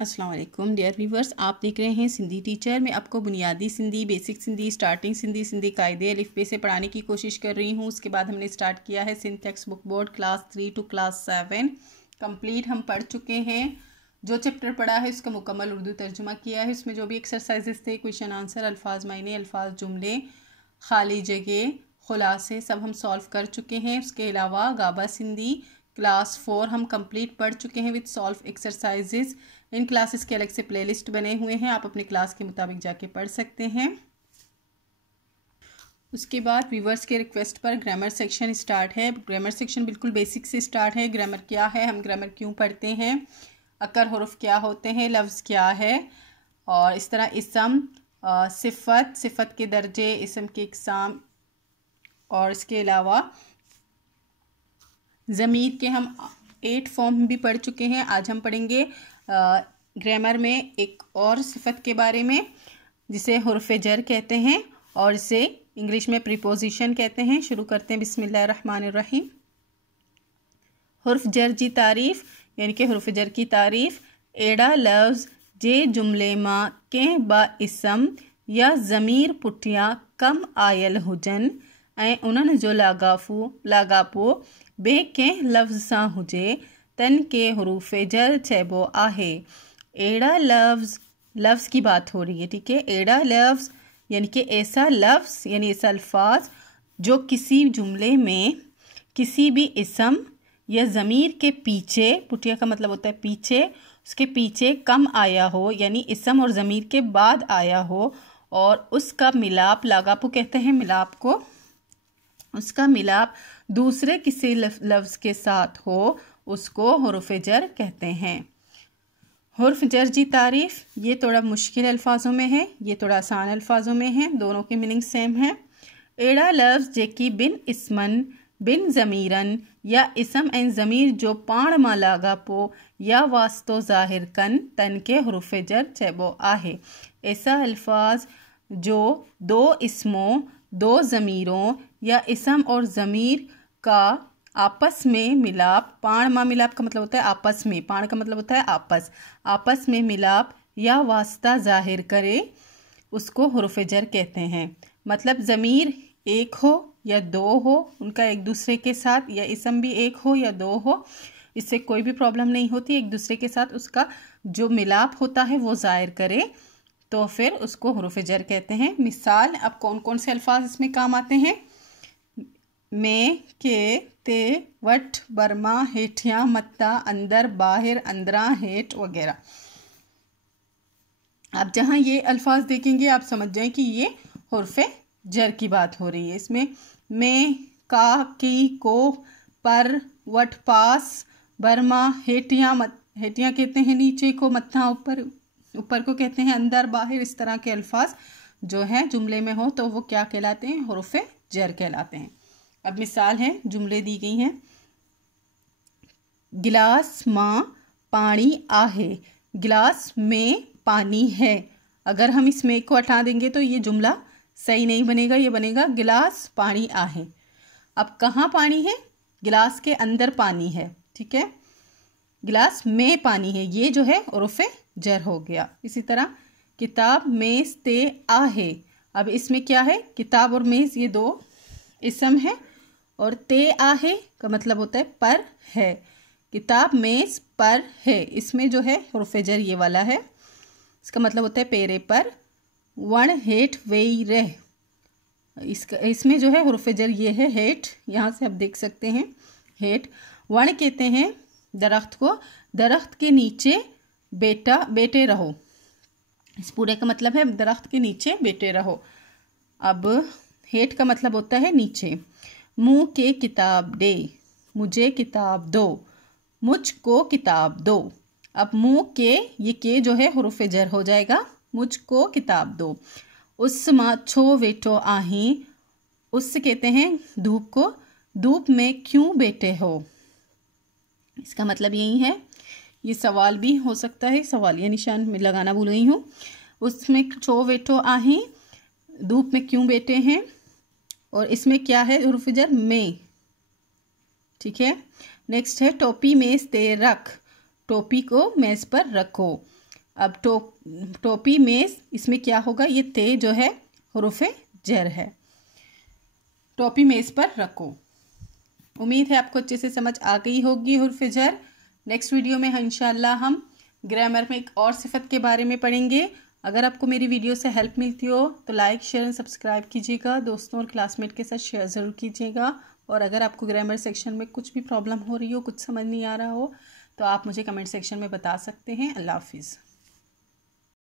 अस्सलाम वालेकुम dear viewers, आप देख रहे हैं सिंधी टीचर। मैं आपको बुनियादी सिंधी, बेसिक सिंधी, स्टार्टिंग सिंधी, सिंधी कायदे अलिफ़बे से पढ़ाने की कोशिश कर रही हूँ। उसके बाद हमने स्टार्ट किया है Sindh textbook board class 3 to class 7 complete हम पढ़ चुके हैं। जो चैप्टर पढ़ा है उसका मुकम्मल उर्दू तर्जुमा किया है। उसमें जो भी एक्सरसाइजेस थे, क्वेश्चन आंसर, अल्फाज मायने, अल्फाज जुमले, खाली जगह, खुलासे, सब हम सॉल्व कर चुके हैं। उसके अलावा गाबा सिंधी क्लास 4 हम कंप्लीट पढ़ चुके हैं with solve exercises. In classes के अलग से प्लेलिस्ट बने हुए हैं, आप अपने क्लास के मुताबिक जाके पढ़ सकते हैं। उसके बाद व्यूवर्स के रिक्वेस्ट पर ग्रामर सेक्शन स्टार्ट है। ग्रामर सेक्शन बिल्कुल बेसिक से स्टार्ट है। ग्रामर क्या है, हम ग्रामर क्यों पढ़ते हैं, अकर हुरुफ क्या होते हैं, लफ्ज़ क्या है, और इस तरह इसम, सिफ़त, सिफ़त के दर्जे, इसम के इक़साम, और इसके अलावा ज़मीर के हम 8 फॉर्म भी पढ़ चुके हैं। आज हम पढ़ेंगे ग्रामर में एक और सिफ़त के बारे में जिसे हुर्फ़ जर कहते हैं और इसे इंग्लिश में प्रीपोजिशन कहते हैं। शुरू करते हैं बिस्मिल्लाहिर्रहमानिर्रहीम। हुर्फ़ जर जी तारीफ़, यानी कि हुर्फ़ जर की तारीफ़। एड़ा लफ्ज़ जे जुमले मां के बा इसम या ज़मीर पुठिया कम आयल हुजन ऐं उन्हनि जो लागापो बे कंहिं लफ्ज़ सां हुजे तन के हुरूफ़ जर चइबो आहे। एड़ा लफ्ज़ की बात हो रही है, ठीक है। एड़ा लफ्ज़ यानी कि ऐसा लफ्ज़ यानी ऐसा अल्फाज जो किसी जुमले में किसी भी इसम या ज़मीर के पीछे, पुटिया का मतलब होता है पीछे, उसके पीछे कम आया हो, यानी इसम और ज़मीर के बाद आया हो, और उसका मिलाप, लागापो कहते हैं मिलाप को, उसका मिलाप दूसरे किसी लफ्ज़ के साथ हो, उसको हुर्फ़ जर कहते हैं। हुर्फ़ जर जी तारीफ़, ये थोड़ा मुश्किल अल्फाजों में है, ये थोड़ा आसान अल्फाजों में है, दोनों की मीनिंग सेम है। एड़ा लफ्ज़ जेकी बिन इसमन बिन ज़मीरन या इसम ऐं ज़मीर जो पाण मां लागापो या वास्तो ज़ाहिर कन तन के हुर्फ़ जर चइबो आहे। ऐसा अल्फाज जो दो इसमों, दो ज़मीरों या इसम और ज़मीर का आपस में मिलाप, पाण मां मिलाप का मतलब होता है आपस में, पाण का मतलब होता है आपस, आपस में मिलाप या वास्ता जाहिर करे, उसको हुर्फ़ जर कहते हैं। मतलब ज़मीर एक हो या दो हो, उनका एक दूसरे के साथ, या इसम भी एक हो या दो हो, इससे कोई भी प्रॉब्लम नहीं होती। एक दूसरे के साथ उसका जो मिलाप होता है वो जाहिर करे, तो फिर उसको हुर्फ़ जर कहते हैं। मिसाल, अब कौन कौन से अल्फाज इसमें काम आते हैं। में, के, ते, वट, बर्मा, हेठिया, मत्ता, अंदर, बाहर, अंदरा, हेठ वगैरह। अब जहाँ ये अल्फाज देखेंगे आप समझ जाएं कि ये हुर्फ़ जर की बात हो रही है। इसमें में, का, की, को, पर, वट, पास, बर्मा, हेठिया, हेठिया कहते हैं नीचे को, मत्था ऊपर, ऊपर को कहते हैं अंदर, बाहर। इस तरह के अल्फाज जो है जुमले में हो तो वो क्या कहलाते हैं, हुर्फ़ जर कहलाते हैं। अब मिसाल है, जुमले दी गई हैं। गिलास मां पानी आहे, गिलास में पानी है। अगर हम इस में को हटा देंगे तो ये जुमला सही नहीं बनेगा, ये बनेगा गिलास पानी आहे। अब कहाँ पानी है, गिलास के अंदर पानी है, ठीक है। गिलास में पानी है, ये जो है हुर्फ़ जर हो गया। इसी तरह किताब मेज़ ते आहे, अब इसमें क्या है, किताब और मेज़ ये दो इसम है, और ते आहे का मतलब होता है पर है। किताब मेज़ पर है, इसमें जो है हुर्फ़ जर ये वाला है, इसका मतलब होता है पेरे पर। वण हेठ वेई रह, इसमें जो है हुर्फ़ जर ये है हेठ, यहाँ से आप देख सकते हैं हेठ। वण कहते हैं दरख्त को, दरख्त के नीचे बैठे रहो, इस पूरे का मतलब है दरख्त के नीचे बैठे रहो। अब हेठ का मतलब होता है नीचे। मुँह के किताब दे, मुझे किताब दो, मुझको किताब दो। अब मुँह के, ये के जो है हुर्फ़ जर हो जाएगा, मुझको किताब दो। उस मां छो वेठो आही, उस कहते हैं धूप को, धूप में क्यों बैठे हो, इसका मतलब यही है। ये सवाल भी हो सकता है, सवालिया निशान में लगाना भूल गई हूँ। उसमें छो वेठो आही, धूप में क्यों बैठे हैं, और इसमें क्या है हुर्फ़ जर में, ठीक है। नेक्स्ट है टोपी मेज़ ते रख, टोपी को मेज़ पर रखो। अब टोपी मेज़, इसमें क्या होगा, ये ते जो है हुरूफ जर है। टोपी मेज़ पर रखो। उम्मीद है आपको अच्छे से समझ आ गई होगी हुरूफ जर। नेक्स्ट वीडियो में इंशाल्लाह हम ग्रामर में एक और सिफत के बारे में पढ़ेंगे। अगर आपको मेरी वीडियो से हेल्प मिलती हो तो लाइक, शेयर एंड सब्सक्राइब कीजिएगा। दोस्तों और क्लासमेट के साथ शेयर ज़रूर कीजिएगा। और अगर आपको ग्रामर सेक्शन में कुछ भी प्रॉब्लम हो रही हो, कुछ समझ नहीं आ रहा हो, तो आप मुझे कमेंट सेक्शन में बता सकते हैं। अल्लाह हाफिज़।